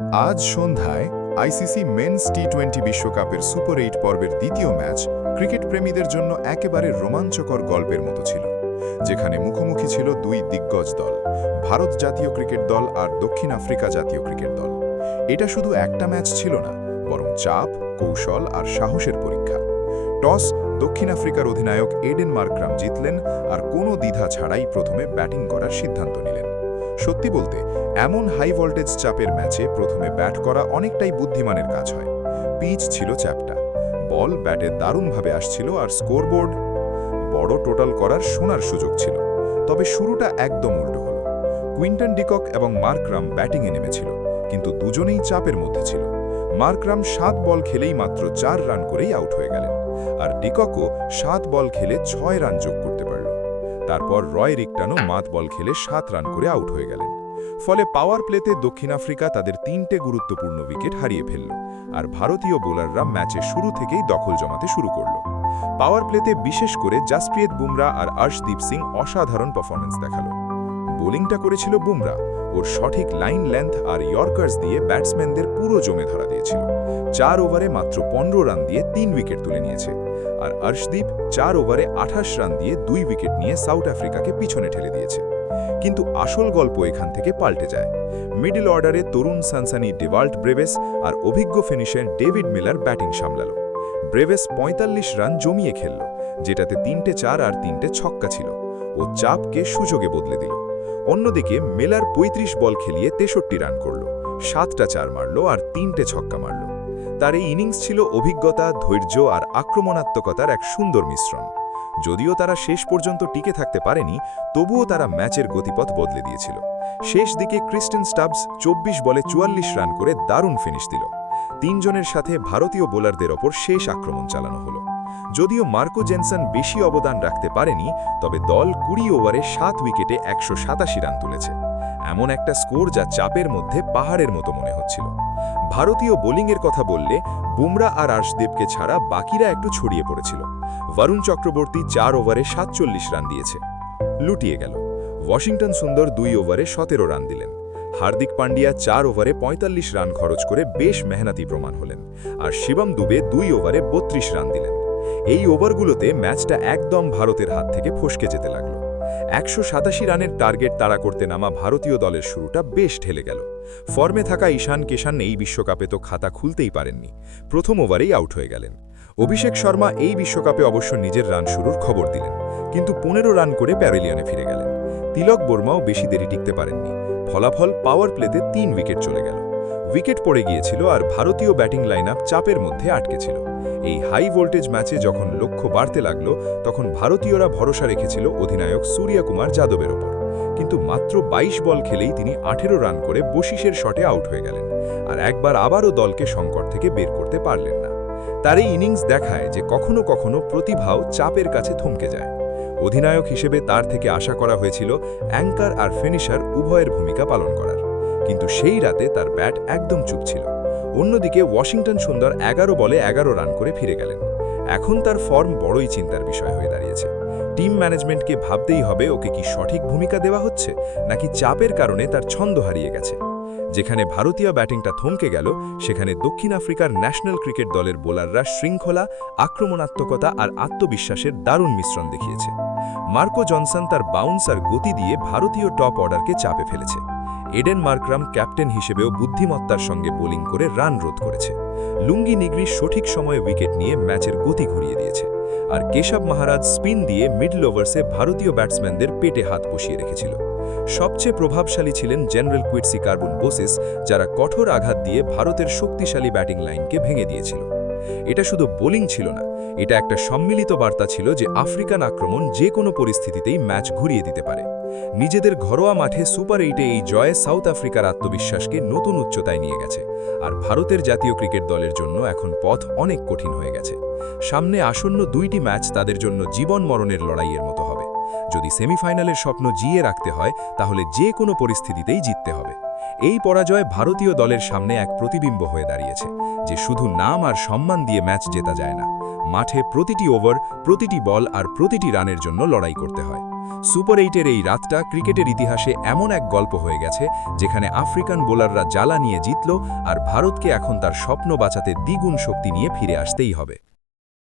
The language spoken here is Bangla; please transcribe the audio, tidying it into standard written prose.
আজ সন্ধ্যায় আইসিসি মেন্স টি20 বিশ্বকাপের সুপার 8 পর্বের দ্বিতীয় ম্যাচ ক্রিকেট প্রেমীদের জন্য একেবারে রোমাঞ্চকর গল্পের মতো ছিল, যেখানে মুখোমুখি ছিল দুই দিগ্গজ দল, ভারত জাতীয় ক্রিকেট দল আর দক্ষিণ আফ্রিকা জাতীয় ক্রিকেট দল। এটা শুধু একটা ম্যাচ ছিল না, বরং চাপ, কৌশল আর সাহসের পরীক্ষা। টস দক্ষিণ আফ্রিকার অধিনায়ক এডেন মার্করাম জিতলেন আর কোনো দ্বিধা ছাড়াই প্রথমে ব্যাটিং করার সিদ্ধান্ত নিলেন। সত্যি বলতে, এমন হাই ভোল্টেজ চাপের ম্যাচে প্রথমে ব্যাট করা অনেকটাই বুদ্ধিমানের কাজ হয়। পিচ ছিল চ্যাপ্টা, বল ব্যাটে দারুণভাবে আসছিল আর স্কোরবোর্ড বড় টোটাল করার সোনার সুযোগ ছিল। তবে শুরুটা একদম উল্টো হলো। কুইন্টন ডিকক এবং মার্করাম ব্যাটিংয়ে নেমেছিল, কিন্তু দুজনেই চাপের মধ্যে ছিল। মার্করাম 7 বল খেলেই মাত্র 4 রান করেই আউট হয়ে গেলেন, আর ডিককও 7 বল খেলে 6 রান যোগ করতে পারল। তারপর রয় রিকটানও 5 বল খেলে 7 রান করে আউট হয়ে গেলেন। ফলে পাওয়ার প্লেতে দক্ষিণ আফ্রিকা তাদের 3টে গুরুত্বপূর্ণ উইকেট হারিয়ে ফেলল, আর ভারতীয় বোলাররা ম্যাচে শুরু থেকেই দখল জমাতে শুরু করল। পাওয়ার প্লেতে বিশেষ করে জাসপ্রীত বুমরা আর অর্শদীপ সিং অসাধারণ পারফরম্যান্স দেখালো। বোলিংটা করেছিল বুমরা, ওর সঠিক লাইন লেন্থ আর ইয়র্কার্স দিয়ে ব্যাটসম্যানদের পুরো জমে ধরা দিয়েছিল। 4 ওভারে মাত্র 15 রান দিয়ে 3 উইকেট তুলে নিয়েছে, আর অর্শদীপ 4 ওভারে 28 রান দিয়ে 2 উইকেট নিয়ে সাউথ আফ্রিকাকে পিছনে ঠেলে দিয়েছে। কিন্তু আসল গল্প এখান থেকে পাল্টে যায়। মিডল অর্ডারে তরুণ সানসানি ডেভাল্ট ব্রেভেস আর অভিজ্ঞ ফিনিশার ডেভিড মিলার ব্যাটিং সামলাল। ব্রেভেস 45 রান জমিয়ে খেলল, যেটাতে 3টে 4 আর 3টে ছক্কা ছিল। ও চাপকে সুযোগে বদলে দিল। অন্যদিকে মিলার 35 বল খেলিয়ে 63 রান করল, 7টা 4 মারল আর 3টে ছক্কা মারল। তার এই ইনিংস ছিল অভিজ্ঞতা, ধৈর্য আর আক্রমণাত্মকতার এক সুন্দর মিশ্রণ। যদিও তারা শেষ পর্যন্ত টিকে থাকতে পারেনি, তবুও তারা ম্যাচের গতিপথ বদলে দিয়েছিল। শেষ দিকে ক্রিস্টেন স্টাবস 24 বলে 44 রান করে দারুণ ফিনিশ দিল। 3 জনের সাথে ভারতীয় বোলারদের ওপর শেষ আক্রমণ চালানো হলো। যদিও মার্কো জেনসন বেশি অবদান রাখতে পারেনি, তবে দল 20 ওভারে 7 উইকেটে 187 রান তুলেছে। এমন একটা স্কোর যা চাপের মধ্যে পাহাড়ের মতো মনে হচ্ছিল। ভারতীয় বোলিংয়ের কথা বললে বুমরা আর অর্শদীপকে ছাড়া বাকিরা একটু ছড়িয়ে পড়েছিল। বরুণ চক্রবর্তী 4 ওভারে 47 রান দিয়েছে, লুটিয়ে গেল। ওয়াশিংটন সুন্দর 2 ওভারে 17 রান দিলেন। হার্দিক পান্ডিয়া 4 ওভারে 45 রান খরচ করে বেশ মেহনতি প্রমাণ হলেন, আর শিবম দুবে 2 ওভারে 32 রান দিলেন। এই ওভারগুলোতে ম্যাচটা একদম ভারতের হাত থেকে ফসকে যেতে লাগল। 187 রানের টার্গেট তাড়া করতে নামা ভারতীয় দলের শুরুটা বেশ ঠেলে গেল। ফর্মে থাকা ঈশান কিষান এই বিশ্বকাপে তো খাতা খুলতেই পারেননি, প্রথম ওভারেই আউট হয়ে গেলেন। অভিষেক শর্মা এই বিশ্বকাপে অবশ্য নিজের রান শুরুর খবর দিলেন, কিন্তু 15 রান করে প্যাভিলিয়নে ফিরে গেলেন। তিলক বর্মাও বেশি দেরি টিকতে পারেননি। ফলাফল পাওয়ার প্লেতে 3 উইকেট চলে গেল। উইকেট পড়ে গিয়েছিল আর ভারতীয় ব্যাটিং লাইন আপ চাপের মধ্যে আটকে ছিল। এই হাই ভোল্টেজ ম্যাচে যখন লক্ষ্য বাড়তে লাগলো, তখন ভারতীয়রা ভরসা রেখেছিল অধিনায়ক সূর্যকুমার যাদবের ওপর। কিন্তু মাত্র 22 বল খেলেই তিনি 18 রান করে বশিসের শটে আউট হয়ে গেলেন, আর একবার আবারও দলকে সংকট থেকে বের করতে পারলেন না। তার এই ইনিংস দেখায় যে কখনো কখনো প্রতিভাও চাপের কাছে থমকে যায়। অধিনায়ক হিসেবে তার থেকে আশা করা হয়েছিল অ্যাঙ্কার আর ফিনিশার উভয়ের ভূমিকা পালন করার, কিন্তু সেই রাতে তার ব্যাট একদম চুপ ছিল। অন্যদিকে ওয়াশিংটন সুন্দর 11 বলে 11 রান করে ফিরে গেলেন। এখন তার ফর্ম বড়ই চিন্তার বিষয় হয়ে দাঁড়িয়েছে। টিম ম্যানেজমেন্টকে ভাবতেই হবে ওকে কি সঠিক ভূমিকা দেওয়া হচ্ছে, নাকি চাপের কারণে তার ছন্দ হারিয়ে গেছে। যেখানে ভারতীয় ব্যাটিংটা থমকে গেল, সেখানে দক্ষিণ আফ্রিকার ন্যাশনাল ক্রিকেট দলের বোলাররা শৃঙ্খলা, আক্রমণাত্মকতা আর আত্মবিশ্বাসের দারুণ মিশ্রণ দেখিয়েছে। মার্কো জনসন তার বাউন্স আর গতি দিয়ে ভারতীয় টপ অর্ডারকে চাপে ফেলেছে। এডেন মার্করাম ক্যাপ্টেন হিসেবেও বুদ্ধিমত্তার সঙ্গে বোলিং করে রান রোধ করেছে। লুঙ্গি নিগরি সঠিক সময়ে উইকেট নিয়ে ম্যাচের গতি ঘুরিয়ে দিয়েছে, আর কেশব মহারাজ স্পিন দিয়ে মিডল ওভার্সে ভারতীয় ব্যাটসম্যানদের পেটে হাত বসিয়ে রেখেছিল। সবচেয়ে প্রভাবশালী ছিলেন জেনারেল কুইটসি কার্বন বোসিস, যারা কঠোর আঘাত দিয়ে ভারতের শক্তিশালী ব্যাটিং লাইনকে ভেঙে দিয়েছিল। এটা শুধু বোলিং ছিল না, এটা একটা সম্মিলিত বার্তা ছিল যে আফ্রিকান আক্রমণ যে কোনো পরিস্থিতিতেই ম্যাচ ঘুরিয়ে দিতে পারে। নিজেদের ঘরোয়া মাঠে সুপার 8-এ এই জয়ে সাউথ আফ্রিকার আত্মবিশ্বাসকে নতুন উচ্চতায় নিয়ে গেছে, আর ভারতের জাতীয় ক্রিকেট দলের জন্য এখন পথ অনেক কঠিন হয়ে গেছে। সামনে আসন্ন 2টি ম্যাচ তাদের জন্য জীবন মরণের লড়াইয়ের মতো হবে। যদি সেমিফাইনালের স্বপ্ন জিয়ে রাখতে হয়, তাহলে যে কোনো পরিস্থিতিতেই জিততে হবে। এই পরাজয় ভারতীয় দলের সামনে এক প্রতিবিম্ব হয়ে দাঁড়িয়েছে যে শুধু নাম আর সম্মান দিয়ে ম্যাচ জেতা যায় না, মাঠে প্রতিটি ওভার, প্রতিটি বল আর প্রতিটি রানের জন্য লড়াই করতে হয়। সুপার 8-এর এই রাতটা ক্রিকেটের ইতিহাসে এমন এক গল্প হয়ে গেছে যেখানে আফ্রিকান বোলাররা জ্বালা নিয়ে জিতল আর ভারতকে এখন তার স্বপ্ন বাঁচাতে দ্বিগুণ শক্তি নিয়ে ফিরে আসতেই হবে।